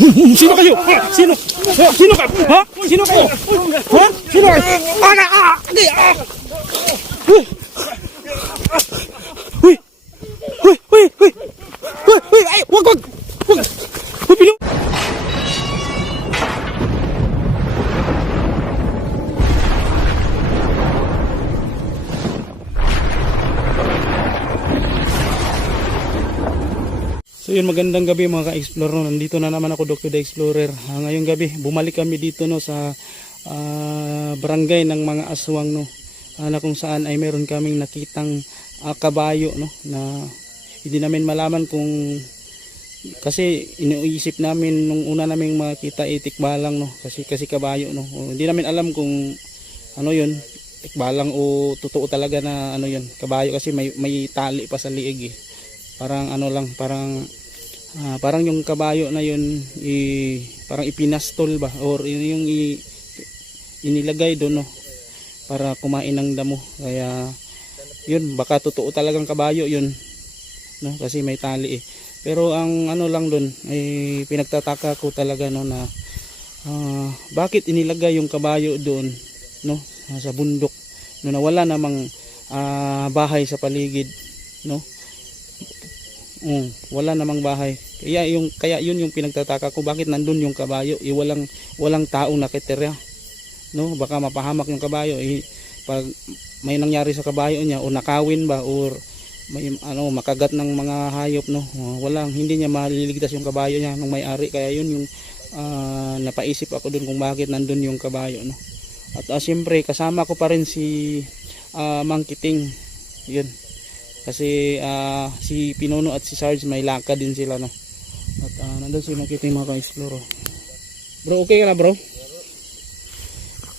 Sino kayo? Sino? Sino ka? Ha? Sino kayo? Ha? Sino kayo? Uy! Uy! Uy! Uy! Uy! Uy! Ay! Wag! Wag! Wag! Uy! Pino! So yun, magandang gabi mga ka-explorer, no? Nandito na naman ako, Dr. The Explorer. Ngayong gabi, bumalik kami dito, no, sa barangay ng mga aswang, no, na kung saan ay meron kaming nakitang kabayo, no, na hindi namin malaman kung, kasi iniisip namin nung una naming makita tikbalang, no, kasi kabayo, no. Hindi namin alam kung ano yun, tikbalang o totoo talaga na ano yun, kabayo, kasi may tali pa sa liig eh. Parang ano lang, parang yung kabayo na yun parang ipinastol ba or yung inilagay doon, no, para kumain ng damo. Kaya yun, baka totoo talagang kabayo yun, no, kasi may tali eh. Pero ang ano lang doon ay pinagtataka ko talaga, no, na bakit inilagay yung kabayo doon, no, sa bundok, no, na wala namang bahay sa paligid, no. Wala namang bahay. Kaya yun yung pinagtataka ko, bakit nandun yung kabayo, walang taong nakitira, no. Baka mapahamak yung kabayo pag may nangyari sa kabayo niya, o nakawin ba, or may makagat ng mga hayop, no. Hindi niya maliligtas yung kabayo niya nung may-ari. Kaya yun yung napaisip ako dun kung bakit nandun yung kabayo, no. At siyempre kasama ko pa rin si Mang Kiting, yun. Kasi si Pinuno at si Sarge may lakad din sila, no. At nandun si Mang Kiting, mga ka-explore. Bro, okay ka na, bro?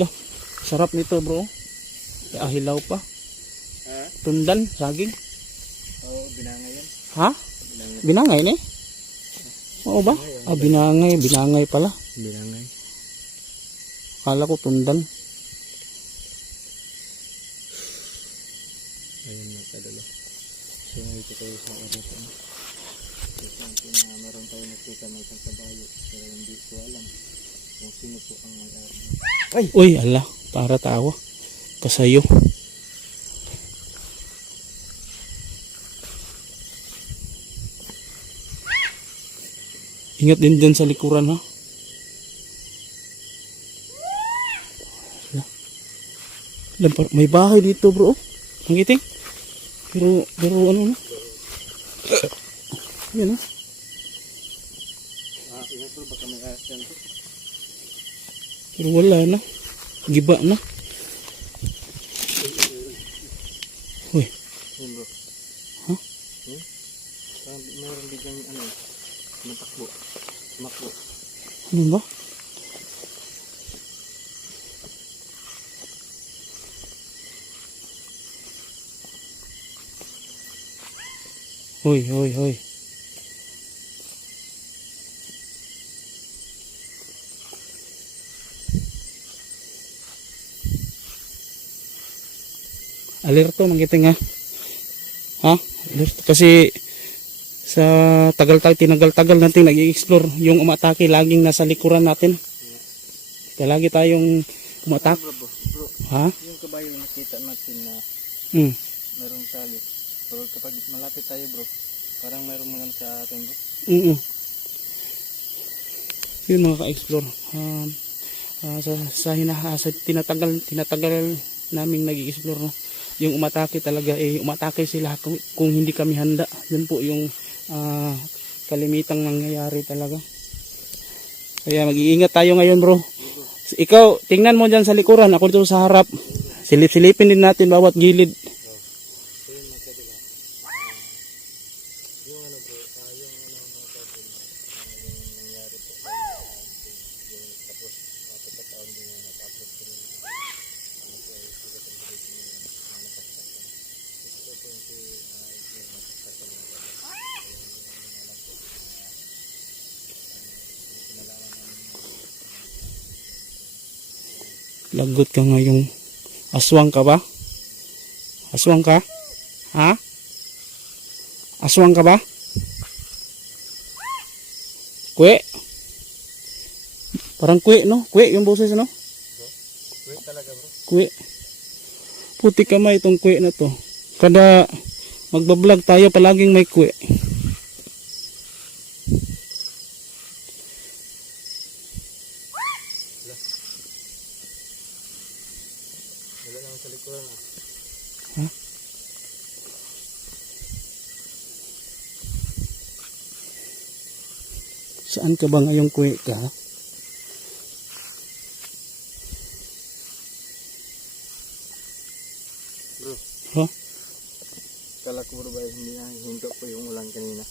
Lo, sarap nito, bro. Hilaw pa. Tundan, saging. Oo, binangay yan. Ha? Binangay na eh? Oo ba? Binangay pala. Binangay. Akala ko tundan. Ayun na kadalo. So, ito tayo sa oras. Kasi meron tayo nakita ng isang kabayo. Pero hindi ko alam kung sino po ang may-ari. Ay! Uy, ala. Para tawa. Kasayo. Ingat din dyan sa likuran, ha. May bahay dito, bro. Ang Kiting. Pero ano, no? Yan, ha. Ingat po, baka may asyan po. Pero wala na. Giba na. Uy. Yun, bro. Ha? Meron biglang matakbo. Makbo. Ano ba? Hoy. Alerto, Mang Kiting, ha? Ha? Alerto. Kasi sa tinagal-tagal natin nag-i-explore, yung umatake laging nasa likuran natin. Kaya lagi tayong umatak. Bro. Ha? Yung kabayo yung nakita natin na merong tali. Pero kapag malapit tayo, bro, parang merong mga sa atin, bro. Yun, mga ka-explore. Sa tinatagal naming nag-i-explore, no? Yung umatake talaga, umatake sila kung hindi kami handa. Yun po yung kalimitang nangyayari talaga. Kaya mag-iingat tayo ngayon, bro. Ikaw, tingnan mo dyan sa likuran, ako dito sa harap. Silip-silipin din natin bawat gilid. Lagot ka ngayong aswang ka ba? Aswang ka? Ha? Aswang ka ba? Kwe? Parang kwe, no? Kwe yung boses, no? Wait talaga bro. Kwe. Puti kamay itong kwe na to. Kada magbablog tayo, palaging may kwe. Wala naman sa likuran ah. Ha? Saan ka ba ngayong kwe ka? Bro. Ha? Kala ko bro ba hindi na hinto ko yung ulan kanina.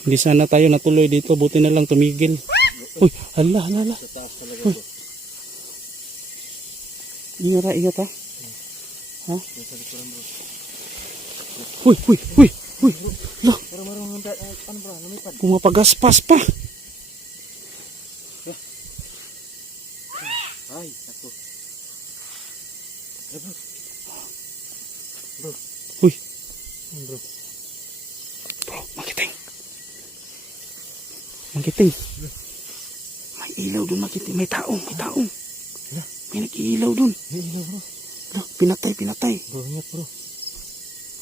Hindi sana tayo natuloy dito. Buti na lang tumigil. Uy, hala. Sa taas talaga bro. Ingat ha. Ha? Sa likuran bro. Uy. Lah, Pero marunong ano bro, lumipad. pumapagaspas pa. Ay, ako. Bro. Bro. Uy. Bro. Bro, Makiting. May ilaw dun, Makiting. May taong. May nag-iilaw dun. Hey, bro. Lah, pinatay. Bro, ingat bro.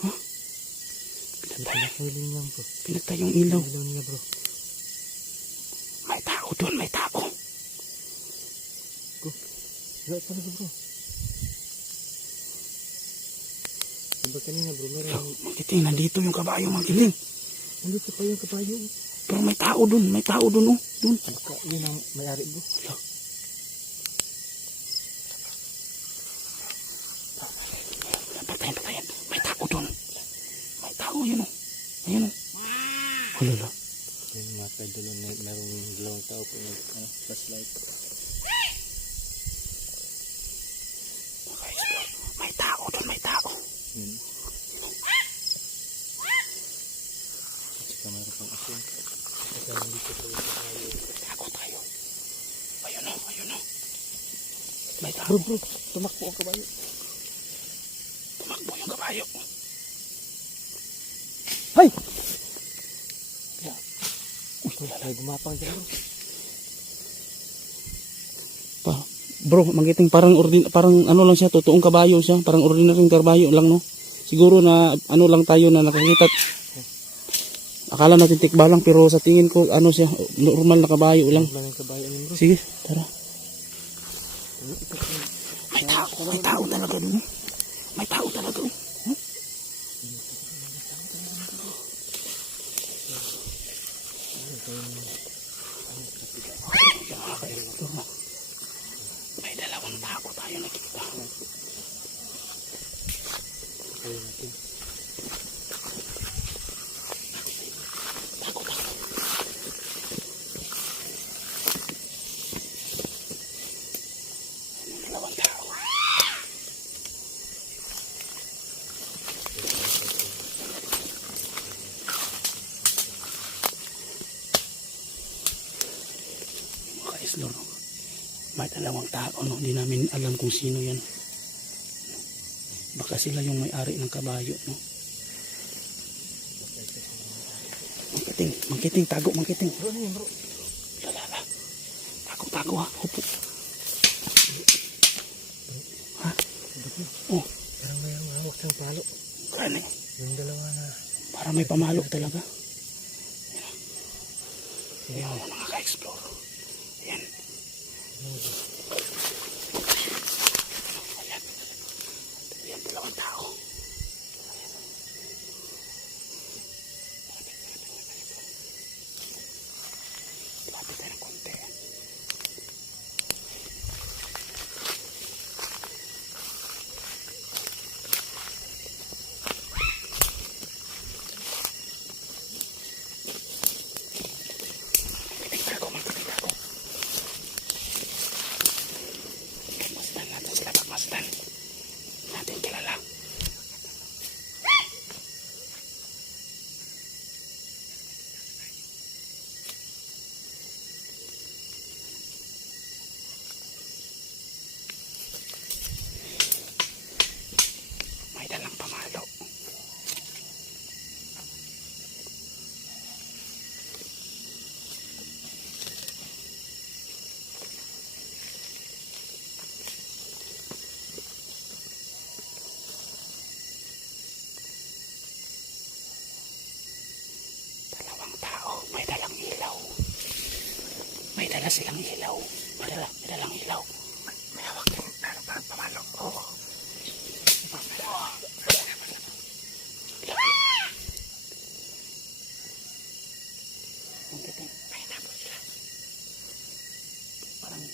Ha? Pinatay. Huling lang bro. Pinatay yung ilaw. Ilaw niya bro. May tao dun, may tao. Wala talaga bro. Diba kanina bro, meron. Makiting, nandito yung kabayo, Makiting. Nandito pa yung kabayo. Pero may tao dun, oh. Dun. Baka yun ang may-ari bro. Patayin. May tao dun. May tao, yun, oh. Ayun, oh. Hulala. Yung mga kaidolo na merong dalawang tao po na flashlight. May tao dun, may tao. Yun. Saka meron pang asin. Saka nandito po yung kabayo. Tago tayo. Ayun, oh. May tao. Bro, tumakbo ang kabayo. Tumakbo yung kabayo. Hay! Uy, wala gumapang dyan bro. Bro, Makiting, parang ano lang siya, totoong kabayo siya. Parang ordinaryong kabayo lang, no? Siguro na ano lang tayo na nakakita. Akala natin tikbalang, pero sa tingin ko, ano siya, normal na kabayo lang. Wala yung kabayo niya bro. Sige, tara. May tao talaga dun, eh. May tao talaga, oh. Huh? May dalawang tao tayo nakikita. Tago. Dalawang tao. Mga ka-islor, no? May dalawang tao, no? Hindi namin alam kung sino yan. Baka sila yung may-ari ng kabayo, no? Mangkiting, tago, Mangkiting. Bro, ano yun bro? Lalala. Tago ha. Hupo. Ha? Oh, Parang mayroong hawak ng palo. gani. Yung dalawa na. Para may pamalo talaga. Ayan, mga ka-explore. Ayan. Ayan, dalawang tao. Lapit tayo ng konti. Magkiting tago. Masdan natin sila, pagmasdan. Natin kilala. dala silang ilaw. May dalang ilaw. May hawak din. Parang pamalo. Oo. Ang kiting. May hanapon sila. Parang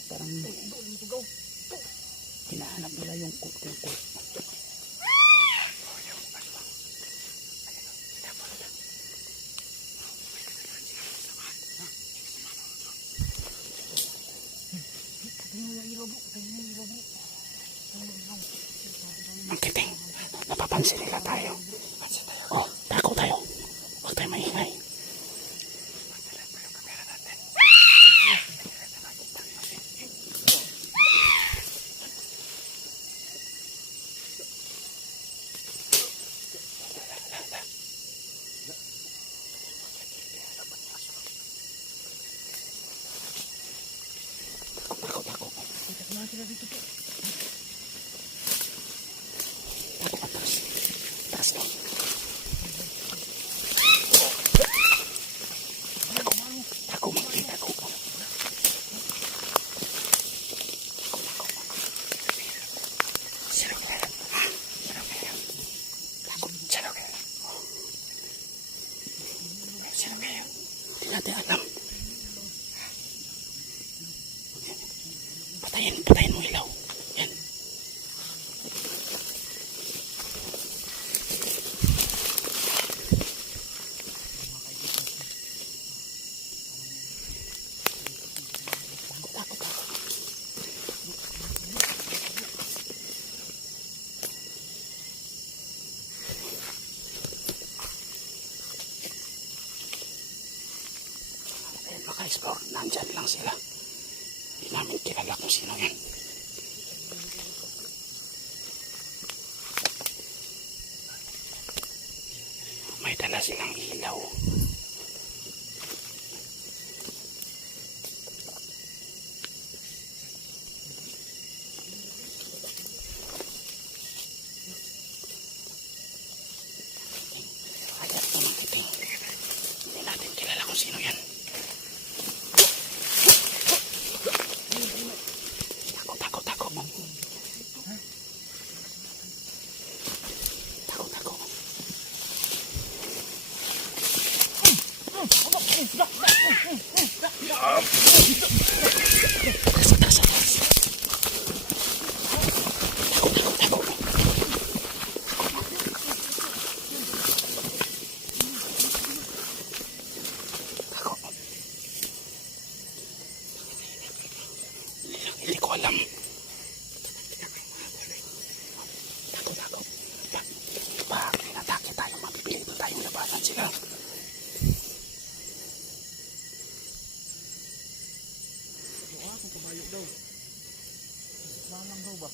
hinahanap nila yung kut. Ang kiting. Napapansin nila tayo. Oh, tako tayo. Huwag tayo maingay. Tako. Tako atras. Taas no. Tako mangkin tako. Sarap meron. Tako, sarap meron. Sarap meron. Hindi natin alam. Patayin mo ilaw. Yan. Takot. Ayan, maka-explore. Nandyan lang sila. Hindi namin kilala kung sino yan. May dala silang ilaw. Ayan po mga kiting. Hindi natin kilala kung sino yan. Tako. Tako. Atras. Tako. Hindi ko alam. Tako. Pag inatake tayo, mapipili doon tayong labanan sila. Kabayo daw. Malang daw ba?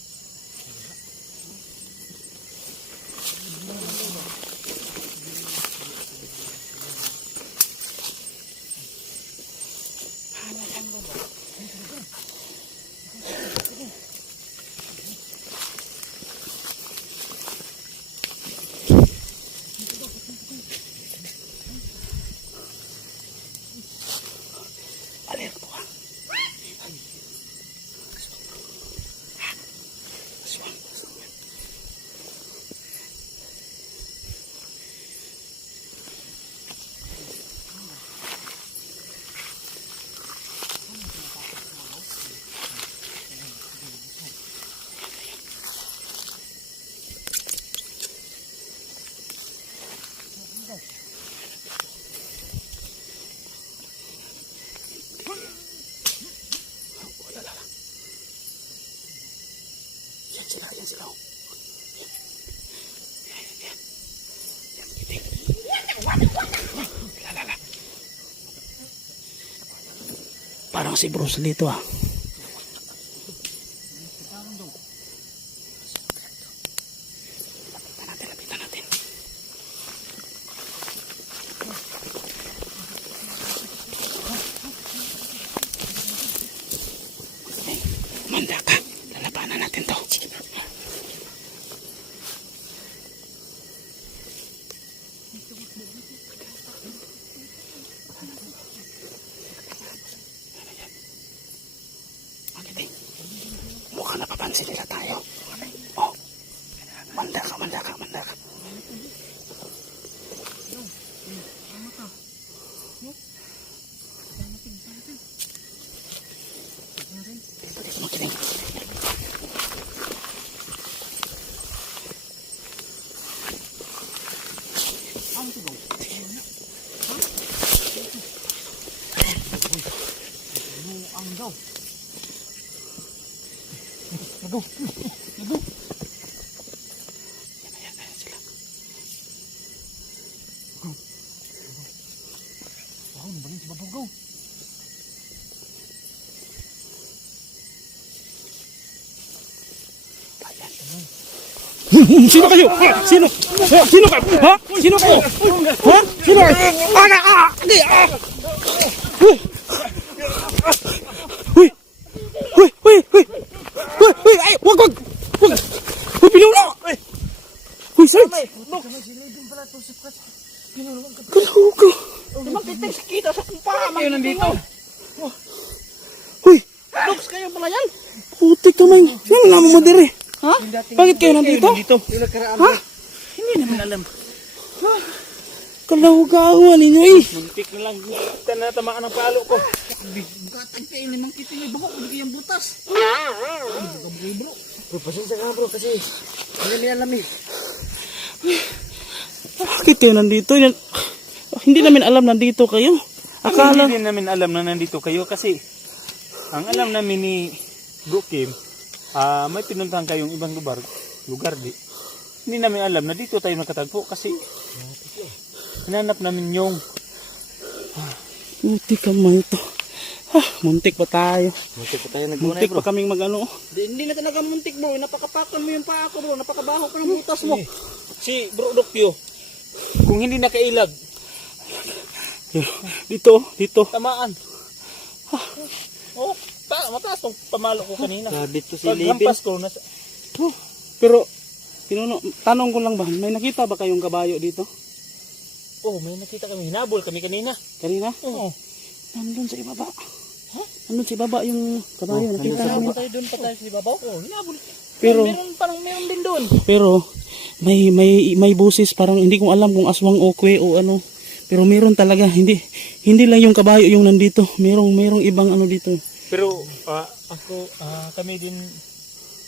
Alerto ka. Aswang. Yan sila. Yan, kiting. Lala. Parang si Bruce Lee to ah. Lapitan natin. Manda ka. Lalabanan natin to. Papansin nila tayo. Oh. Manda ka, manda ka, manda ka. Dito makinig. Sino kayo? Ha? Sino? Ha? Sino kayo? Ha? Sino kayo? Ha? Sino kayo? Hindi! Uy! Uy! Uy! Uy! Uy! Uy! Ay! Wag! Wag! Wag! Uy! Pinuno! Uy! Sarge! Kalaw ka! Kita sa kumpa, kayo nandito. Uy! Looks kayo pala yan. Putik naman! Sino naman mo dire? Ha? Bakit kayo nandito? Ha? Hindi naman alam. Kalawagawa ninyo eh! Muntik na lang. Tamaan ng palo ko. Gatag kayo, limang kita may bahok. Hindi kayang butas. Bro, pasensya ka bro kasi hindi alam eh. Bakit kayo nandito? Hindi namin alam nandito kayo. Akala... Hindi din namin alam na nandito kayo kasi ang alam namin ni Bro Kim, may pinuntahan kayong ibang lugar di. Hindi namin alam na dito tayo nakatagpo kasi hinanap namin yung Muntik ka man ito. Muntik pa tayo. Muntik pa tayo nagmuna Muntik bro. pa kaming mag-ano. Hindi na talaga muntik bro. Napakapakan mo yung paa ko bro. Napakabaho pa ng butas mo. Si Bro Dokyo, kung hindi nakailag, Dito. tamaan. Oh, mataas tong pamalo ko kanina. Dito si Pag Libin. hampas ko, Pero, Pinuno, tanong ko lang ba, may nakita ba kayong kabayo dito? may nakita kami. Hinabol kami kanina. Kanina? Oo. Nandun sa ibaba. Nandun sa ibaba yung kabayo. Nakita namin. Doon pa tayo sa ibabaw. Hinabol. Pero, Meron din doon. pero, may busis parang hindi ko alam kung aswang o kwe o ano. Pero meron talaga, hindi lang yung kabayo yung nandito. Merong ibang ano dito. Pero kami din,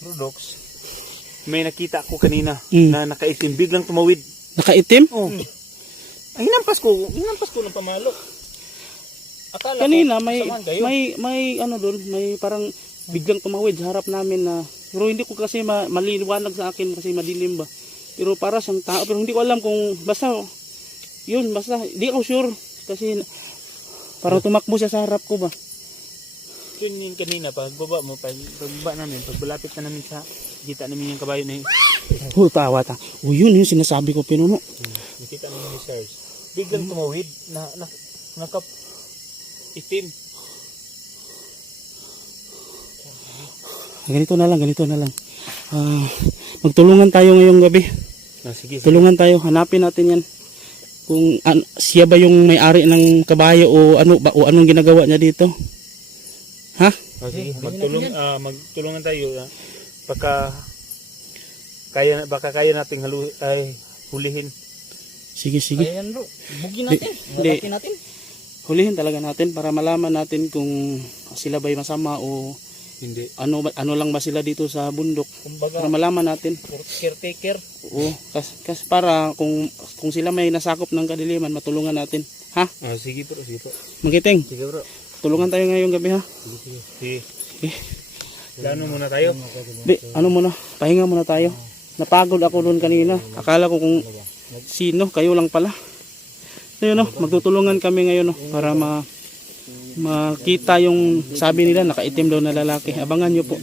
Bro Dox, may nakita ko kanina na nakaitim. Biglang tumawid. Nakaitim? Oh. Hinampas ko ng pamalo. Akala Kanina ko, may samahan kayo. may ano doon, may parang biglang tumawid sa harap namin na pero hindi ko kasi maliwanag sa akin kasi madilim ba. Pero para siyang tao pero hindi ko alam kung basta hindi ako sure kasi parang tumakbo siya sa harap ko ba. Yun kanina, pagbaba namin, pagbalapit na namin sa kita namin yung kabayo na yun. Tawa. Yun yung sinasabi ko Pinuno. Nakita namin ni Charles. Biglang tumawid na nakap itim. Ganito na lang. Magtulungan tayo ngayong gabi. Sige. Tulungan tayo, hanapin natin yan. Kung siya ba yung may-ari ng kabayo o anong ginagawa niya dito. Ha? Sige, magtulungan tayo. Baka kaya nating hulihin. Sige. Kaya yan bro. Bugin natin. Hindi. Nalatin natin. Hulihin talaga natin para malaman natin kung sila ba'y masama o Hindi. ano lang ba sila dito sa bundok. Kumbaga, Para malaman natin. caretaker. Oo, kasi para kung sila may nasakop ng kadiliman, matulungan natin. Ha? Sige bro. Magiting, Sige bro. tulungan tayo ngayong gabi ha. Sige. Plano muna tayo. Di, ano muna, pahinga muna tayo. Napagod ako doon kanina. Akala ko kung sino, kayo lang pala. So yun no, magtutulungan kami ngayon no, para makita yung sabi nila nakaitim daw na lalaki. Abangan nyo po.